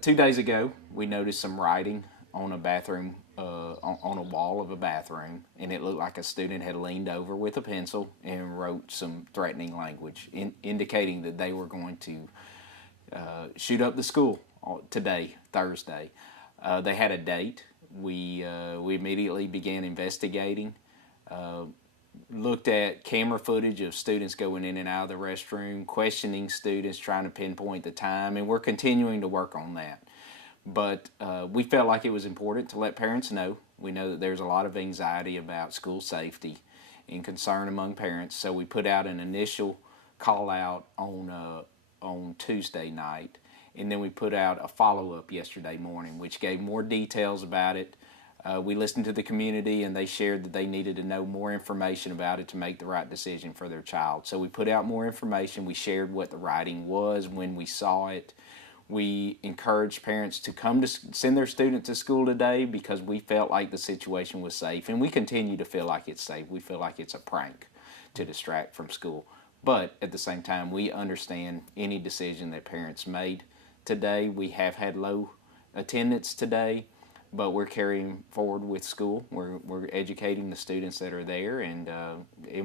2 days ago, we noticed some writing on a bathroom, on a wall of a bathroom, and it looked like a student had leaned over with a pencil and wrote some threatening language, indicating that they were going to shoot up the school today, Thursday. They had a date. We immediately began investigating. Looked at camera footage of students going in and out of the restroom, questioning students, trying to pinpoint the time, and we're continuing to work on that. But we felt like it was important to let parents know. We know that there's a lot of anxiety about school safety and concern among parents, so we put out an initial call out on Tuesday night, and then we put out a follow-up yesterday morning, which gave more details about it. We listened to the community, and they shared that they needed to know more information about it to make the right decision for their child. So we put out more information. We shared what the writing was when we saw it. We encouraged parents to come to send their student to school today because we felt like the situation was safe, and we continue to feel like it's safe. We feel like it's a prank to distract from school. But at the same time, we understand any decision that parents made today. We have had low attendance today, but we're carrying forward with school. We're educating the students that are there, and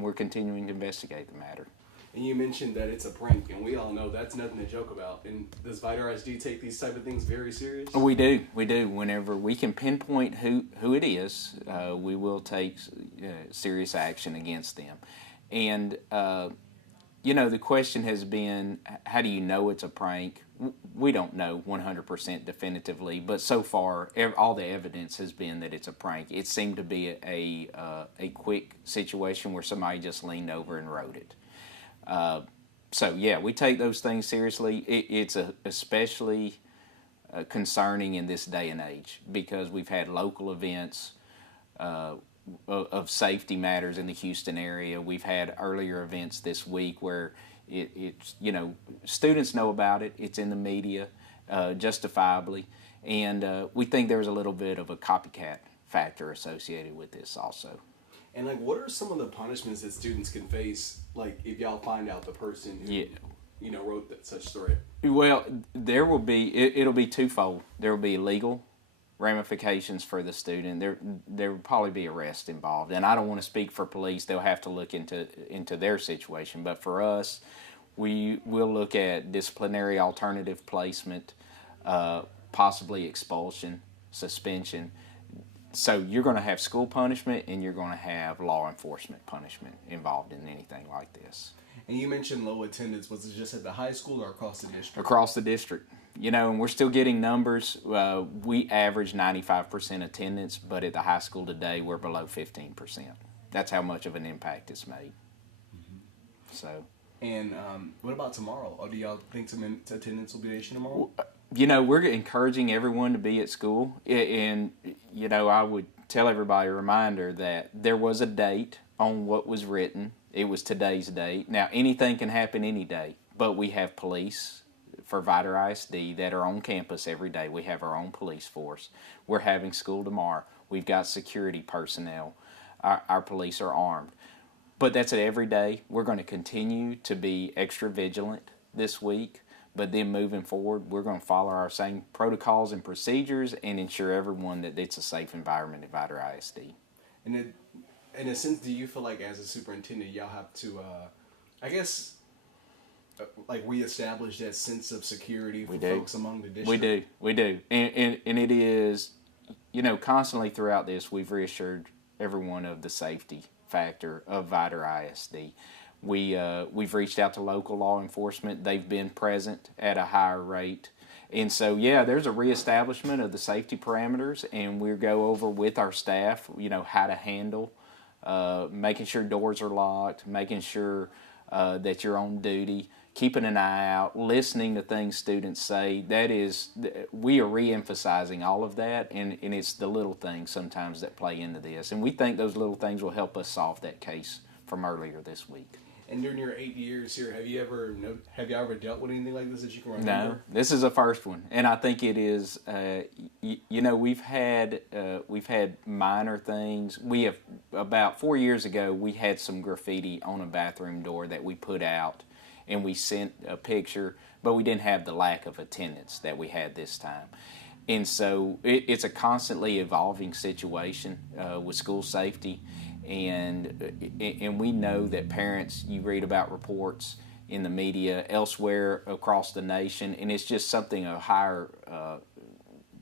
we're continuing to investigate the matter. And you mentioned that it's a prank, and we all know that's nothing to joke about. And does Vidor ISD take these type of things very serious? We do. Whenever we can pinpoint who it is, we will take serious action against them. And the question has been, how do you know it's a prank? We don't know 100% definitively, but so far, all the evidence has been that it's a prank. It seemed to be a quick situation where somebody just leaned over and wrote it. So yeah, we take those things seriously. It's especially concerning in this day and age because we've had local events of safety matters in the Houston area. We've had earlier events this week where it's students know about it. It's in the media, justifiably, and we think there's a little bit of a copycat factor associated with this also. And what are some of the punishments that students can face, if y'all find out the person who wrote such story? Well, there will be it'll be twofold. There will be legal ramifications for the student. There will probably be arrest involved, and I don't want to speak for police. They'll have to look into their situation. But for us, we will look at disciplinary alternative placement, possibly expulsion, suspension. So you're going to have school punishment, and you're going to have law enforcement punishment involved in anything like this. And you mentioned low attendance. Was it just at the high school or across the district? Across the district. And we're still getting numbers. We average 95% attendance, but at the high school today, we're below 15%. That's how much of an impact it's made. Mm-hmm. So. And what about tomorrow? Or do y'all think some attendance will be an issue tomorrow? We're encouraging everyone to be at school. And, I would tell everybody a reminder that there was a date on what was written. It was today's date. Now, anything can happen any day, but we have police for Vidor ISD that are on campus every day. We have our own police force. We're having school tomorrow. We've got security personnel. Our police are armed. But that's it every day. We're going to continue to be extra vigilant this week, but then moving forward, we're going to follow our same protocols and procedures and ensure everyone that it's a safe environment at Vidor ISD. And in a sense, do you feel like as a superintendent, y'all have to, reestablish that sense of security for folks among the district? We do. And it is, constantly throughout this, we've reassured everyone of the safety factor of Vidor ISD. We've reached out to local law enforcement. They've been present at a higher rate. And so, there's a reestablishment of the safety parameters, and we'll go over with our staff, how to handle making sure doors are locked, making sure that you're on duty, keeping an eye out, listening to things students say. We are re-emphasizing all of that, and it's the little things sometimes that play into this. And we think those little things will help us solve that case from earlier this week. And during your 8 years here, have you ever dealt with anything like this that you can remember? No, this is a first one, and I think it is. We've had minor things. We have about 4 years ago. We had some graffiti on a bathroom door that we put out, and we sent a picture but we didn't have the lack of attendance that we had this time. And so it's a constantly evolving situation with school safety, and we know that parents, you read about reports in the media elsewhere across the nation, and it's just something of higher,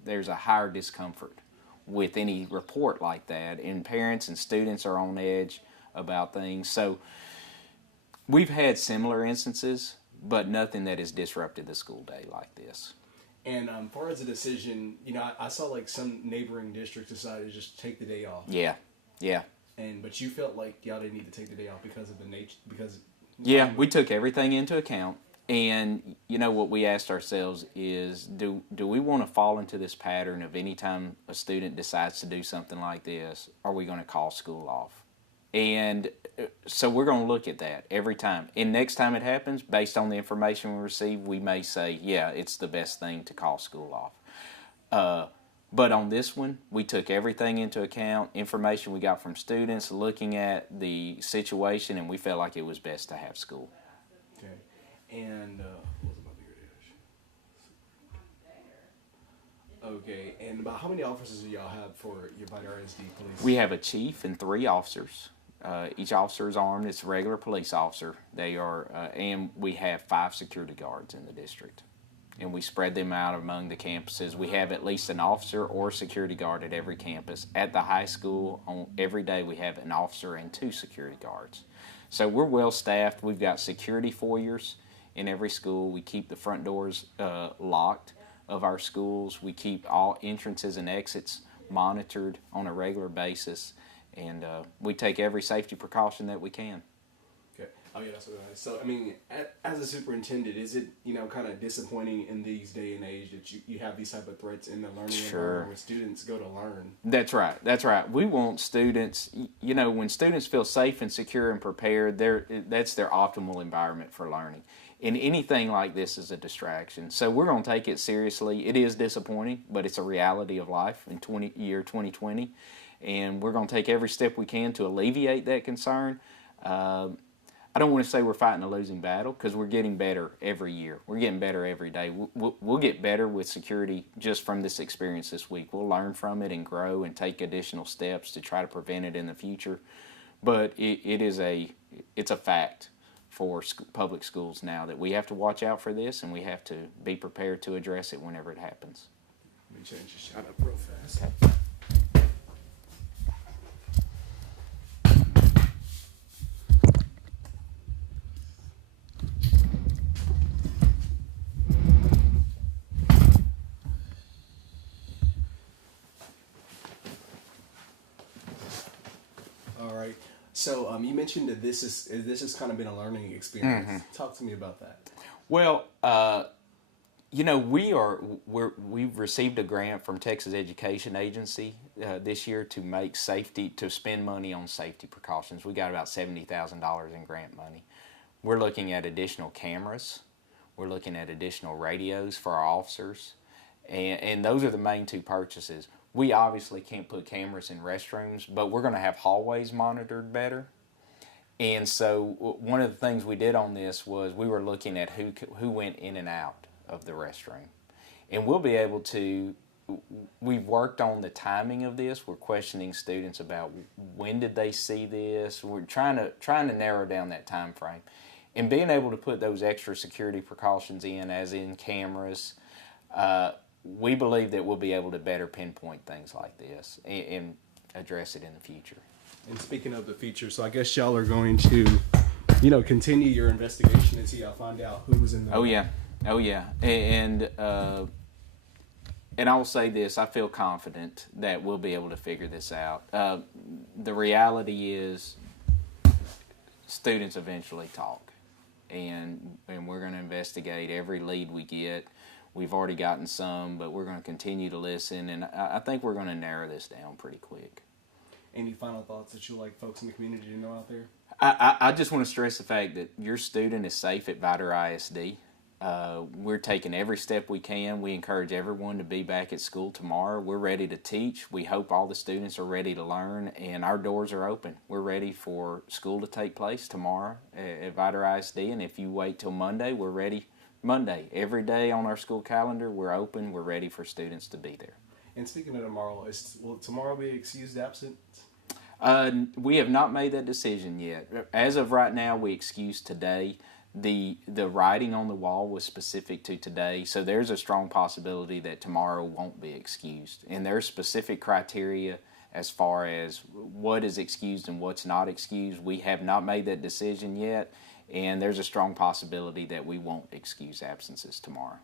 there's a higher discomfort with any report like that, and parents and students are on edge about things. So we've had similar instances, but nothing that has disrupted the school day like this. And far as a decision, I saw like some neighboring districts decided to just take the day off. Yeah. But you felt like y'all didn't need to take the day off because of the nature, because. Yeah, we took everything into account, and what we asked ourselves is, do we want to fall into this pattern of any time a student decides to do something like this, are we going to call school off? And so we're going to look at that every time. And next time it happens, based on the information we receive, we may say, yeah, it's the best thing to call school off. But on this one, we took everything into account, information we got from students, looking at the situation, and we felt like it was best to have school. Okay. And what was my bigger issue? Okay. And about how many officers do y'all have for your Vidor ISD police? We have a chief and 3 officers. Each officer is armed. It's a regular police officer. They are, and we have 5 security guards in the district. And we spread them out among the campuses. We have at least an officer or security guard at every campus. At the high school, on every day we have an officer and 2 security guards. So we're well staffed. We've got security foyers in every school. We keep the front doors locked of our schools. We keep all entrances and exits monitored on a regular basis. And we take every safety precaution that we can. Okay. Oh yeah, that's what I. So I mean, as a superintendent, is it kind of disappointing in these day and age that you have these type of threats in the learning environment where students go to learn? That's right. We want students. When students feel safe and secure and prepared, that's their optimal environment for learning. And anything like this is a distraction. So we're going to take it seriously. It is disappointing, but it's a reality of life in year 2020. And we're going to take every step we can to alleviate that concern. I don't want to say we're fighting a losing battle, because we're getting better every year. We're getting better every day. We'll get better with security just from this experience this week. We'll learn from it and grow and take additional steps to try to prevent it in the future. But it's a fact for public schools now that we have to watch out for this, and we have to be prepared to address it whenever it happens. Let me change the shot up real fast. Okay. So you mentioned that this has kind of been a learning experience. Mm-hmm. Talk to me about that. Well, we've received a grant from Texas Education Agency this year to spend money on safety precautions. We got about $70,000 in grant money. We're looking at additional cameras. We're looking at additional radios for our officers, and those are the main 2 purchases. We obviously can't put cameras in restrooms, but we're going to have hallways monitored better. And so one of the things we did on this was we were looking at who went in and out of the restroom. And we'll be able to, we've worked on the timing of this. We're questioning students about when did they see this. We're trying to narrow down that time frame. And being able to put those extra security precautions in, as in cameras, we believe that we'll be able to better pinpoint things like this and address it in the future. And speaking of the future, so I guess y'all are going to, continue your investigation until y'all find out who was in the. Oh yeah, and I will say this: I feel confident that we'll be able to figure this out. The reality is, students eventually talk, and we're going to investigate every lead we get. We've already gotten some, but we're going to continue to listen, and I think we're going to narrow this down pretty quick. Any final thoughts that you'd like folks in the community to know out there? I just want to stress the fact that your student is safe at Vidor ISD. We're taking every step we can. We encourage everyone to be back at school tomorrow. We're ready to teach. We hope all the students are ready to learn, and our doors are open. We're ready for school to take place tomorrow at Vidor ISD, and if you wait till Monday, we're ready Monday. Every day on our school calendar, we're open. We're ready for students to be there. And speaking of tomorrow, will tomorrow be excused absent? We have not made that decision yet. As of right now, we excuse today. The writing on the wall was specific to today, so there's a strong possibility that tomorrow won't be excused. And there's specific criteria as far as what is excused and what's not excused. We have not made that decision yet, and there's a strong possibility that we won't excuse absences tomorrow.